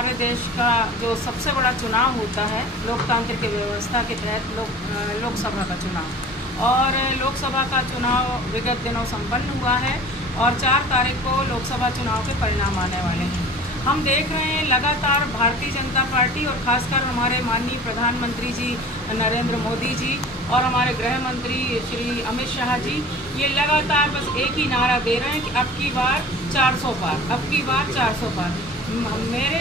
हमारे देश का जो सबसे बड़ा चुनाव होता है लोकतांत्रिक व्यवस्था के तहत लोकसभा का चुनाव, और लोकसभा का चुनाव विगत दिनों संपन्न हुआ है और 4 तारीख को लोकसभा चुनाव के परिणाम आने वाले हैं। हम देख रहे हैं लगातार भारतीय जनता पार्टी और ख़ासकर हमारे माननीय प्रधानमंत्री जी नरेंद्र मोदी जी और हमारे गृह मंत्री श्री अमित शाह जी ये लगातार बस एक ही नारा दे रहे हैं कि अब की बार 400 पार, अब की बार 400 पार। मेरे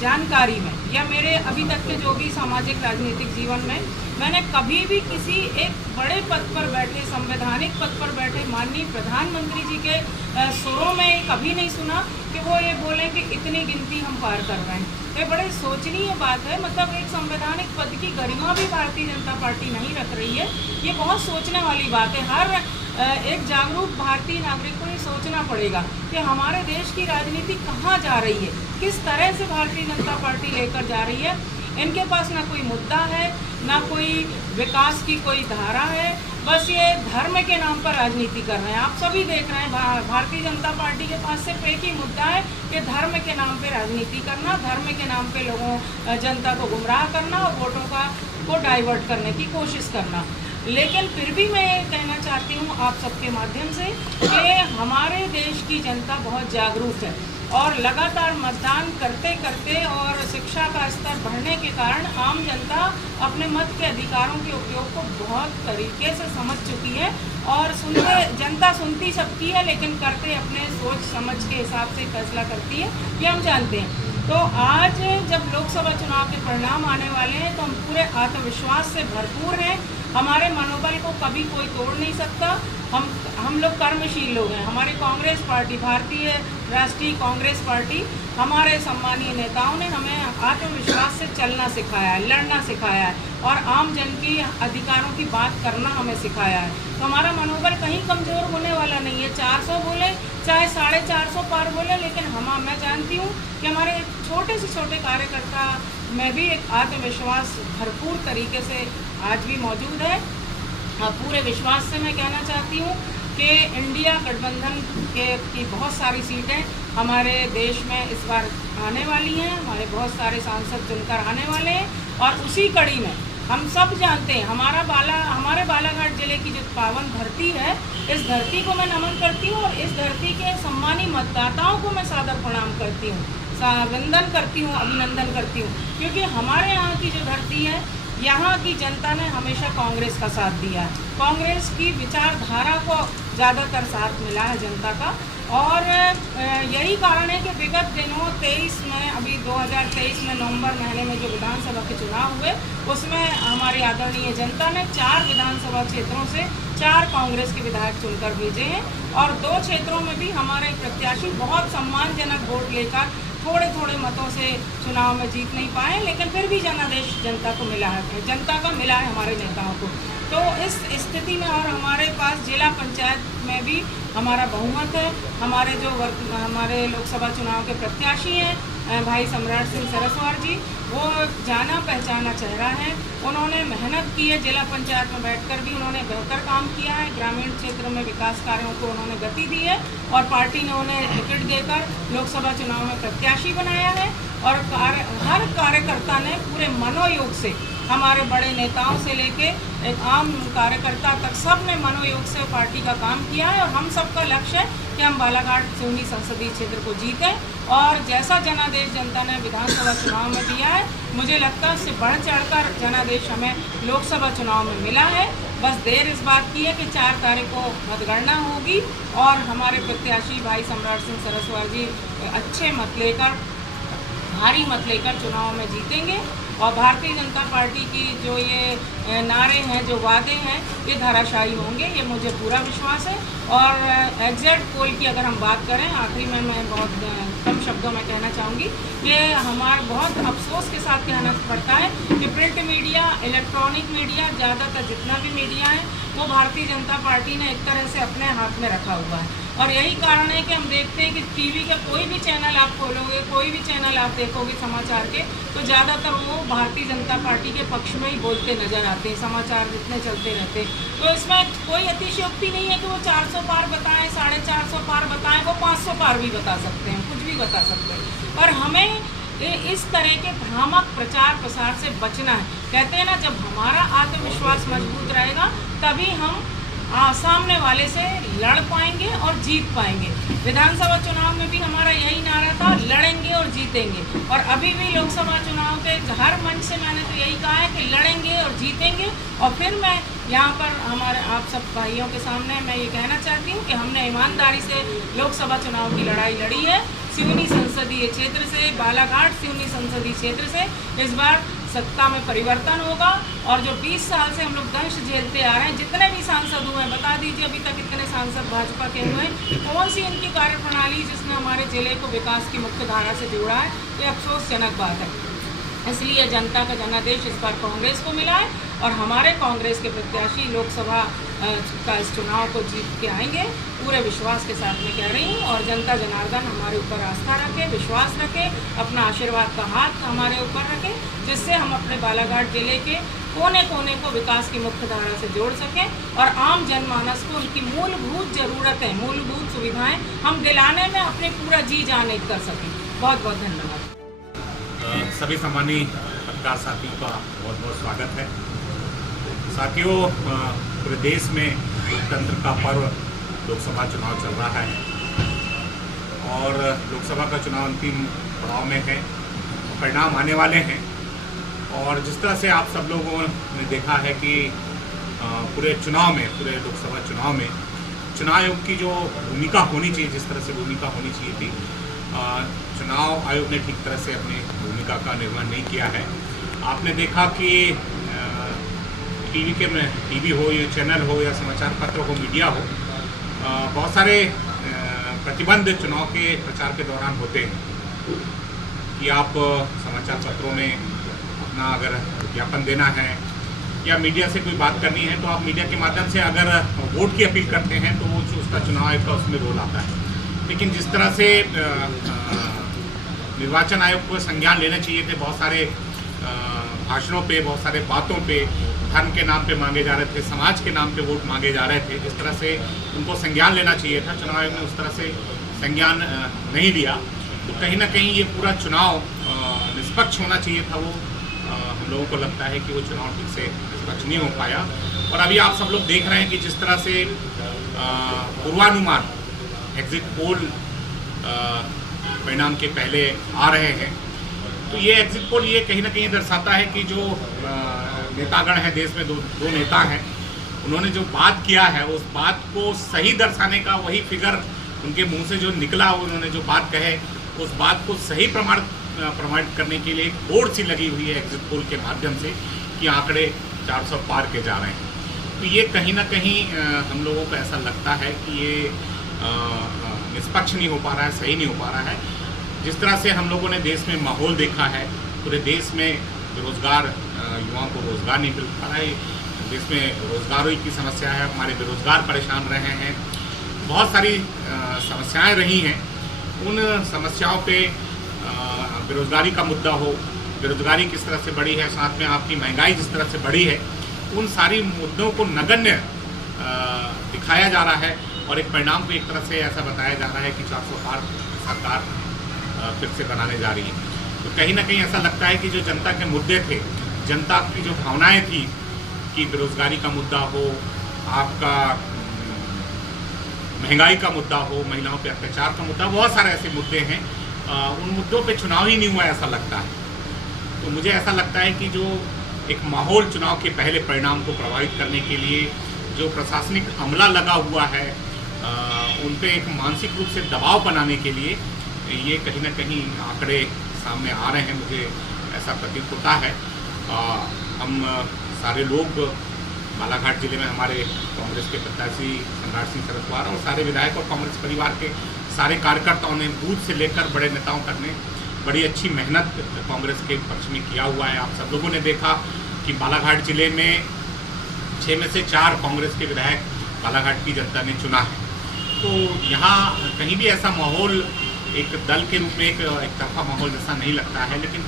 जानकारी में या मेरे अभी तक के जो भी सामाजिक राजनीतिक जीवन में मैंने कभी भी किसी एक बड़े पद पर बैठे, संवैधानिक पद पर बैठे माननीय प्रधानमंत्री जी के सुरों में कभी नहीं सुना कि वो ये बोलें कि इतनी गिनती हम पार कर रहे हैं। ये बड़े सोचनीय बात है। मतलब एक संवैधानिक पद की गरिमा भी भारतीय जनता पार्टी नहीं रख रही है। ये बहुत सोचने वाली बात है। हर एक जागरूक भारतीय नागरिक को ये सोचना पड़ेगा कि हमारे देश की राजनीति कहाँ जा रही है, किस तरह से भारतीय जनता पार्टी लेकर जा रही है। इनके पास ना कोई मुद्दा है, ना कोई विकास की कोई धारा है, बस ये धर्म के नाम पर राजनीति कर रहे हैं। आप सभी देख रहे हैं भारतीय जनता पार्टी के पास सिर्फ एक ही मुद्दा है कि धर्म के नाम पे राजनीति करना, धर्म के नाम पे लोगों जनता को गुमराह करना और वोटों को डाइवर्ट करने की कोशिश करना। लेकिन फिर भी मैं कहना चाहती हूँ आप सबके माध्यम से कि हमारे देश की जनता बहुत जागरूक है और लगातार मतदान करते करते और शिक्षा का स्तर बढ़ने के कारण आम जनता अपने मत के अधिकारों के उपयोग को बहुत तरीके से समझ चुकी है और जनता सुनती सबकी है लेकिन करते अपने सोच समझ के हिसाब से फैसला करती है, ये हम जानते हैं। तो आज जब लोकसभा चुनाव के परिणाम आने वाले हैं तो हम पूरे आत्मविश्वास से भरपूर हैं। हमारे मनोबल को कभी कोई तोड़ नहीं सकता। हम लोग कर्मशील लोग हैं। हमारी कांग्रेस पार्टी, भारतीय राष्ट्रीय कांग्रेस पार्टी, हमारे सम्मानीय नेताओं ने हमें आत्मविश्वास से चलना सिखाया है, लड़ना सिखाया है और आम जन की अधिकारों की बात करना हमें सिखाया है। तो हमारा मनोबल कहीं कमज़ोर होने वाला नहीं है। 400 बोले चाहे 450 पार बोले, लेकिन मैं जानती हूँ कि हमारे छोटे से छोटे कार्यकर्ता में भी एक आत्मविश्वास भरपूर तरीके से आज भी मौजूद है। पूरे विश्वास से मैं कहना चाहती हूँ कि इंडिया गठबंधन की बहुत सारी सीटें हमारे देश में इस बार आने वाली हैं। हमारे बहुत सारे सांसद चुनकर आने वाले हैं और उसी कड़ी में हम सब जानते हैं हमारे बालाघाट जिले की जो पावन धरती है, इस धरती को मैं नमन करती हूँ और इस धरती के सम्मानी मतदाताओं को मैं सादर प्रणाम करती हूँ, वंदन करती हूँ, अभिनंदन करती हूँ, क्योंकि हमारे यहाँ की जो धरती है, यहाँ की जनता ने हमेशा कांग्रेस का साथ दिया है। कांग्रेस की विचारधारा को ज़्यादातर साथ मिला है जनता का और यही कारण है कि विगत दिनों 23 में, अभी 2023 में नवंबर महीने में जो विधानसभा के चुनाव हुए उसमें हमारी आदरणीय जनता ने 4 विधानसभा क्षेत्रों से 4 कांग्रेस के विधायक चुनकर भेजे हैं और 2 क्षेत्रों में भी हमारे प्रत्याशी बहुत सम्मानजनक वोट लेकर थोड़े मतों से चुनाव में जीत नहीं पाए, लेकिन फिर भी जनादेश जनता को मिला है, जनता का मिला है हमारे नेताओं को। तो इस स्थिति में और हमारे पास जिला पंचायत में भी हमारा बहुमत है। हमारे लोकसभा चुनाव के प्रत्याशी हैं भाई सम्राट सिंह सरस्वार जी, वो जाना पहचाना चेहरा है। उन्होंने मेहनत की है, जिला पंचायत में बैठकर भी उन्होंने बेहतर काम किया है। ग्रामीण क्षेत्र में विकास कार्यों को उन्होंने गति दी है और पार्टी ने उन्हें टिकट देकर लोकसभा चुनाव में प्रत्याशी बनाया है और हर कार्यकर्ता ने पूरे मनोयोग से, हमारे बड़े नेताओं से लेके एक आम कार्यकर्ता तक सब ने मनोयोग से पार्टी का काम किया है और हम सबका लक्ष्य है कि हम बालाघाट सिवनी संसदीय क्षेत्र को जीतें और जैसा जनादेश जनता ने विधानसभा चुनाव में दिया है, मुझे लगता है उससे बढ़ चढ़कर जनादेश हमें लोकसभा चुनाव में मिला है। बस देर इस बात की है कि 4 तारीख को मतगणना होगी और हमारे प्रत्याशी भाई सम्राट सिंह सरस्वार जी अच्छे मत लेकर, भारी मत लेकर चुनाव में जीतेंगे और भारतीय जनता पार्टी की जो ये नारे हैं, जो वादे हैं, ये धराशायी होंगे, ये मुझे पूरा विश्वास है। और एग्जैक्ट पोल की अगर हम बात करें, आखिरी में मैं बहुत कम शब्दों में कहना चाहूँगी कि हमारा बहुत अफसोस के साथ कहना पड़ता है कि प्रिंट मीडिया, इलेक्ट्रॉनिक मीडिया, ज़्यादातर जितना भी मीडिया है वो भारतीय जनता पार्टी ने एक तरह से अपने हाथ में रखा हुआ है और यही कारण है कि हम देखते हैं कि टीवी का कोई भी चैनल आप खोलोगे, कोई भी चैनल आप देखोगे समाचार के, तो ज़्यादातर वो भारतीय जनता पार्टी के पक्ष में ही बोलते नज़र आते हैं, समाचार जितने चलते रहते हैं। तो इसमें कोई अतिशयोक्ति नहीं है कि वो 400 पार बताएं, 450 पार बताएं, वो 500 पार भी बता सकते हैं, कुछ भी बता सकते हैं। पर हमें इस तरह के भ्रामक प्रचार प्रसार से बचना है। कहते हैं ना, जब हमारा आत्मविश्वास मजबूत रहेगा तभी हम सामने वाले से लड़ पाएंगे और जीत पाएंगे। विधानसभा चुनाव में भी हमारा यही नारा था, लड़ेंगे और जीतेंगे। और अभी भी लोकसभा चुनाव के हर मंच से मैंने तो यही कहा है कि लड़ेंगे और जीतेंगे। और फिर मैं यहाँ पर हमारे आप सब भाइयों के सामने मैं ये कहना चाहती हूँ कि हमने ईमानदारी से लोकसभा चुनाव की लड़ाई लड़ी है। सिवनी संसदीय क्षेत्र से, बालाघाट सिवनी संसदीय क्षेत्र से इस बार सत्ता में परिवर्तन होगा। और जो 20 साल से हम लोग दंश झेलते आ रहे हैं, जितने भी सांसद हुए हैं, बता दीजिए अभी तक कितने सांसद भाजपा के हुए हैं, कौन सी इनकी कार्यप्रणाली जिसने हमारे जिले को विकास की मुख्य धारा से जोड़ा है, ये अफसोसजनक बात है। इसलिए जनता का जनादेश इस बार कांग्रेस को मिला है और हमारे कांग्रेस के प्रत्याशी लोकसभा का इस चुनाव को जीत के आएंगे, पूरे विश्वास के साथ मैं कह रही हूँ। और जनता जनार्दन हमारे ऊपर आस्था रखे, विश्वास रखे, अपना आशीर्वाद का हाथ हमारे ऊपर रखे, जिससे हम अपने बालाघाट जिले के कोने कोने को विकास की मुख्य धारा से जोड़ सकें और आम जनमानस को उनकी मूलभूत ज़रूरतें, मूलभूत सुविधाएं हम दिलाने में अपने पूरा जी जान एक कर सकें। बहुत बहुत धन्यवाद। सभी सम्मानीय पत्रकार साथियों का बहुत बहुत स्वागत है। साथियों, पूरे देश में लोकतंत्र का पर्व लोकसभा चुनाव चल रहा है और लोकसभा का चुनाव अंतिम पड़ाव में है, परिणाम आने वाले हैं। और जिस तरह से आप सब लोगों ने देखा है कि पूरे चुनाव में, पूरे लोकसभा चुनाव में चुनाव आयोग की जो भूमिका होनी चाहिए, जिस तरह से भूमिका होनी चाहिए थी, चुनाव आयोग ने ठीक तरह से अपनी भूमिका का निर्वहन नहीं किया है। आपने देखा कि टीवी हो या चैनल हो या समाचार पत्र हो, मीडिया हो, बहुत सारे प्रतिबंध चुनाव के प्रचार के दौरान होते हैं कि आप समाचार पत्रों में अपना अगर विज्ञापन देना है या मीडिया से कोई बात करनी है तो आप मीडिया के माध्यम से अगर वोट की अपील करते हैं तो वो उसका चुनाव आयोग का उसमें रोल आता है। लेकिन जिस तरह से निर्वाचन आयोग को संज्ञान लेना चाहिए थे, बहुत सारे भाषणों पे, बहुत सारे बातों पे, धर्म के नाम पे मांगे जा रहे थे, समाज के नाम पे वोट मांगे जा रहे थे, जिस तरह से उनको संज्ञान लेना चाहिए था, चुनाव आयोग ने उस तरह से संज्ञान नहीं लिया। तो कहीं ना कहीं ये पूरा चुनाव निष्पक्ष होना चाहिए था। वो हम लोगों को लगता है कि वो चुनाव ठीक से निष्पक्ष नहीं हो पाया। और अभी आप सब लोग देख रहे हैं कि जिस तरह से पूर्वानुमान एग्जिट पोल परिणाम के पहले आ रहे हैं, तो ये एग्जिट पोल ये कहीं ना कहीं दर्शाता है कि जो नेतागण हैं देश में, दो नेता हैं, उन्होंने जो बात किया है उस बात को सही दर्शाने का वही फिगर उनके मुंह से जो निकला, उन्होंने जो बात कहे उस बात को सही प्रमाणित करने के लिए एक होड़ सी लगी हुई है एग्जिट पोल के माध्यम से कि आंकड़े 400 पार के जा रहे हैं। तो ये कहीं ना कहीं हम लोगों को ऐसा लगता है कि ये निष्पक्ष नहीं हो पा रहा है, सही नहीं हो पा रहा है। जिस तरह से हम लोगों ने देश में माहौल देखा है, पूरे देश में बेरोजगार युवाओं को रोजगार नहीं मिल पा रहा है, देश में रोजगारों की समस्या है, हमारे बेरोजगार परेशान रहे हैं, बहुत सारी समस्याएं रही हैं। उन समस्याओं पे बेरोजगारी का मुद्दा हो, बेरोजगारी किस तरह से बढ़ी है, साथ में आपकी महंगाई जिस तरह से बढ़ी है, उन सारी मुद्दों को नगण्य दिखाया जा रहा है और एक परिणाम को एक तरह से ऐसा बताया जा रहा है कि 400 पार सरकार फिर से बनाने जा रही है। तो कहीं ना कहीं ऐसा लगता है कि जो जनता के मुद्दे थे, जनता की जो भावनाएं थी कि बेरोजगारी का मुद्दा हो, आपका महंगाई का मुद्दा हो, महिलाओं पे अत्याचार का मुद्दा, बहुत सारे ऐसे मुद्दे हैं, उन मुद्दों पे चुनाव ही नहीं हुआ ऐसा लगता है। तो मुझे ऐसा लगता है कि जो एक माहौल चुनाव के पहले परिणाम को प्रभावित करने के लिए जो प्रशासनिक अमला लगा हुआ है, उन पे एक मानसिक रूप से दबाव बनाने के लिए ये कहीं ना कहीं आंकड़े सामने आ रहे हैं, मुझे ऐसा प्रतीत होता है। हम सारे लोग बालाघाट जिले में हमारे कांग्रेस के प्रत्याशी सम्राट सिंह शरद पवार और सारे विधायक और कांग्रेस परिवार के सारे कार्यकर्ताओं ने बूथ से लेकर बड़े नेताओं तक ने बड़ी अच्छी मेहनत कांग्रेस के पक्ष में किया हुआ है। आप सब लोगों ने देखा कि बालाघाट जिले में 6 में से 4 कांग्रेस के विधायक बालाघाट की जनता ने चुना है। तो यहाँ कहीं भी ऐसा माहौल एक दल के रूप में एक तरफा माहौल जैसा नहीं लगता है। लेकिन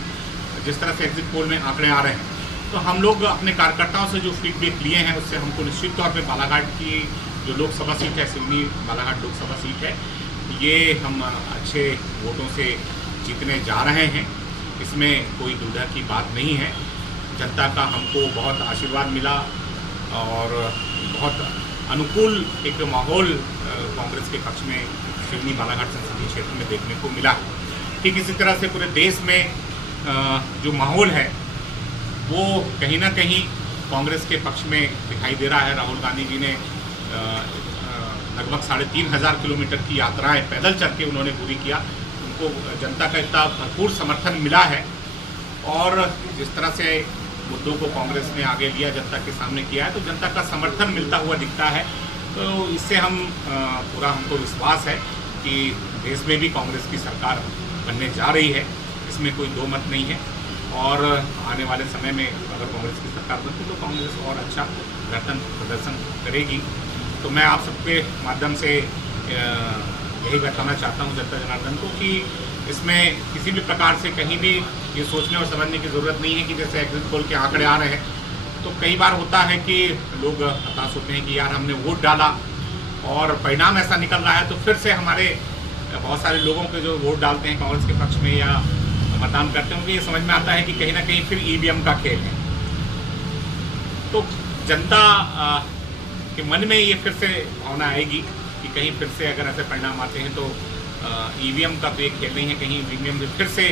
जिस तरह से एग्जिट पोल में आंकड़े आ रहे हैं, तो हम लोग अपने कार्यकर्ताओं से जो फीडबैक लिए हैं उससे हमको निश्चित तौर पे बालाघाट की जो लोकसभा सीट है, सिवनी बालाघाट लोकसभा सीट है, ये हम अच्छे वोटों से जीतने जा रहे हैं। इसमें कोई दुविधा की बात नहीं है। जनता का हमको बहुत आशीर्वाद मिला और बहुत अनुकूल एक माहौल कांग्रेस के पक्ष में सिवनी बालाघाट संसदीय क्षेत्र में देखने को मिला। ठीक इसी तरह से पूरे देश में जो माहौल है वो कहीं ना कहीं कांग्रेस के पक्ष में दिखाई दे रहा है। राहुल गांधी जी ने लगभग 3,500 किलोमीटर की यात्राएं पैदल चल के उन्होंने पूरी किया। उनको जनता का इतना भरपूर समर्थन मिला है और जिस तरह से मुद्दों को कांग्रेस ने आगे लिया, जनता के सामने किया है, तो जनता का समर्थन मिलता हुआ दिखता है। तो इससे हमको विश्वास है कि देश में भी कांग्रेस की सरकार बनने जा रही है, इसमें कोई दो मत नहीं है। और आने वाले समय में अगर कांग्रेस की सरकार बनती तो कांग्रेस और अच्छा प्रदर्शन करेगी। तो मैं आप सबके माध्यम से यही बताना चाहता हूँ जनता जनार्दन को कि इसमें किसी भी प्रकार से कहीं भी ये सोचने और समझने की ज़रूरत नहीं है कि जैसे एग्जिट पोल के आंकड़े आ रहे हैं तो कई बार होता है कि लोग हताश होते हैं कि यार हमने वोट डाला और परिणाम ऐसा निकल रहा है। तो फिर से हमारे बहुत सारे लोगों के जो वोट डालते हैं कांग्रेस के पक्ष में या मतदान करते हैं, ये समझ में आता है कि कहीं ना कहीं फिर ईवीएम का खेल है। तो जनता के मन में ये फिर से भावना आएगी कि कहीं फिर से अगर ऐसे परिणाम आते हैं तो ईवीएम का तो एक खेल नहीं है, कहीं ईवीएम में फिर से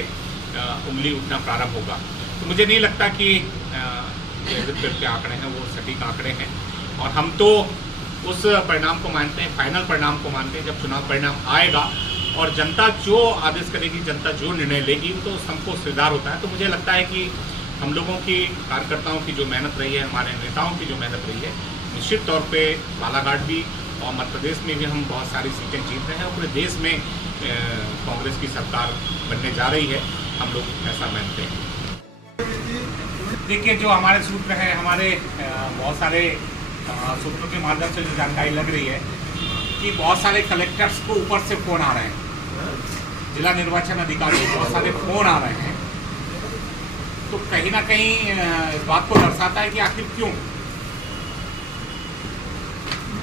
उंगली उठना प्रारंभ होगा। तो मुझे नहीं लगता कि जो एग्जिट पोल के आंकड़े हैं वो सटीक आंकड़े हैं और हम तो उस परिणाम को मानते हैं, फाइनल परिणाम को मानते हैं जब चुनाव परिणाम आएगा और जनता जो आदेश करेगी, जनता जो निर्णय लेगी तो सबको स्वीकार होता है। तो मुझे लगता है कि हम लोगों की, कार्यकर्ताओं की जो मेहनत रही है, हमारे नेताओं की जो मेहनत रही है, निश्चित तौर पे बालाघाट भी और मध्य प्रदेश में भी हम बहुत सारी सीटें जीत रहे हैं और पूरे देश में कांग्रेस की सरकार बनने जा रही है, हम लोग ऐसा मानते हैं। देखिए, जो हमारे सूत्र हैं, हमारे बहुत सारे सूत्रों के माध्यम से जो जानकारी लग रही है कि बहुत सारे कलेक्टर्स को ऊपर से फ़ोन आ रहे हैं, जिला निर्वाचन अधिकारी को बहुत सारे फ़ोन आ रहे हैं। तो कहीं ना कहीं इस बात को दर्शाता है कि आखिर क्यों।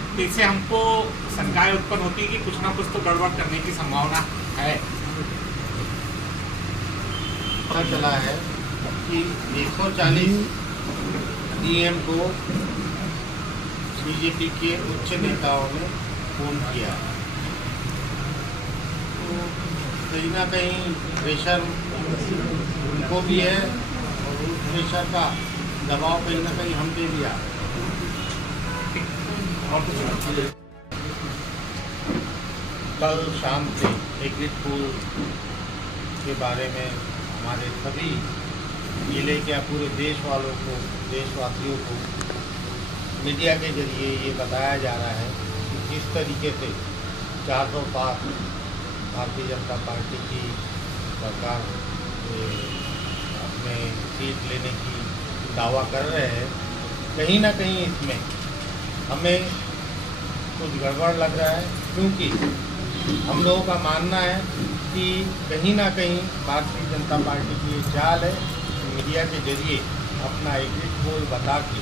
तो इससे हमको शंकाएं उत्पन्न होती है कि कुछ ना कुछ तो गड़बड़ करने की संभावना है। पता चला है कि 140 डीएम को बीजेपी के उच्च नेताओं ने फोन किया है। तो कहीं ना कहीं प्रेशर उनको भी है और उस प्रेशर का दबाव कहीं ना कहीं हम पे भी आ रहा है। कल शाम से एग्जिट पोल के बारे में हमारे सभी जिले के पूरे देश वालों को, देशवासियों को मीडिया के जरिए ये बताया जा रहा है कि जिस तरीके से 400 पार भारतीय जनता पार्टी की सरकार अपने सीट लेने की दावा कर रहे हैं, कहीं ना कहीं इसमें हमें कुछ गड़बड़ लग रहा है। क्योंकि हम लोगों का मानना है कि कहीं ना कहीं भारतीय जनता पार्टी की ये चाल है मीडिया के जरिए अपना एग्जिट पोल बता के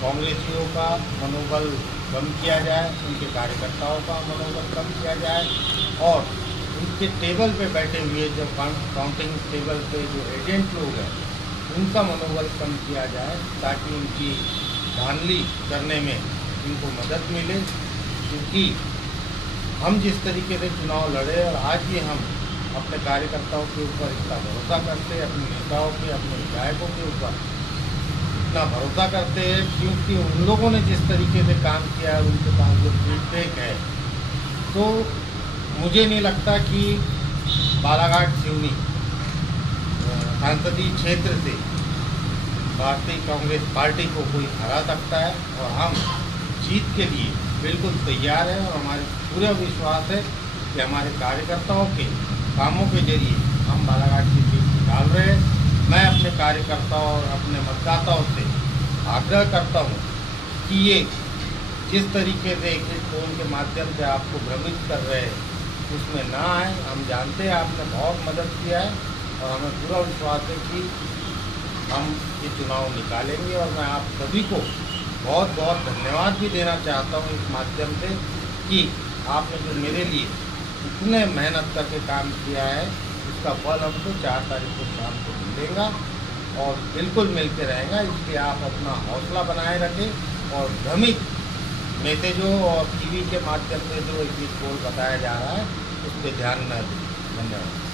कांग्रेसियों का मनोबल कम किया जाए, उनके कार्यकर्ताओं का मनोबल कम किया जाए और उनके टेबल पे बैठे हुए जो काउंटिंग टेबल पे जो एजेंट लोग हैं उनका मनोबल कम किया जाए ताकि उनकी धांधली करने में इनको मदद मिले। क्योंकि हम जिस तरीके से चुनाव लड़े और आज भी हम अपने कार्यकर्ताओं के ऊपर इतना भरोसा करते हैं, अपने नेताओं के, अपने विधायकों के ऊपर इतना भरोसा करते हैं क्योंकि उन लोगों ने जिस तरीके से काम किया है, उनके पास जो फीडबैक है, तो मुझे नहीं लगता कि बालाघाट सिवनी संसदीय क्षेत्र से भारतीय कांग्रेस पार्टी को कोई हरा सकता है और हम जीत के लिए बिल्कुल तैयार हैं और हमारे पूरा विश्वास है कि हमारे कार्यकर्ताओं के कामों के जरिए हम बालाघाट की जीत निकाल रहे हैं। मैं अपने कार्यकर्ताओं और अपने मतदाताओं से आग्रह करता हूं कि ये जिस तरीके से एग्जिट पोल के माध्यम से आपको भ्रमित कर रहे हैं उसमें ना आए। हम जानते हैं आपने बहुत मदद किया है और हमें पूरा विश्वास है कि हम ये चुनाव निकालेंगे और मैं आप सभी को बहुत बहुत धन्यवाद भी देना चाहता हूँ इस माध्यम से कि आपने जो मेरे लिए इतने मेहनत करके काम किया है उसका फल हमको 4 तारीख को शाम को मिलेगा और बिल्कुल मिलते रहेगा। इसलिए आप अपना हौसला बनाए रखें और भ्रमित मैसेजों और टीवी के माध्यम से जो एक पोल बताया जा रहा है उस पर ध्यान न दें। धन्यवाद।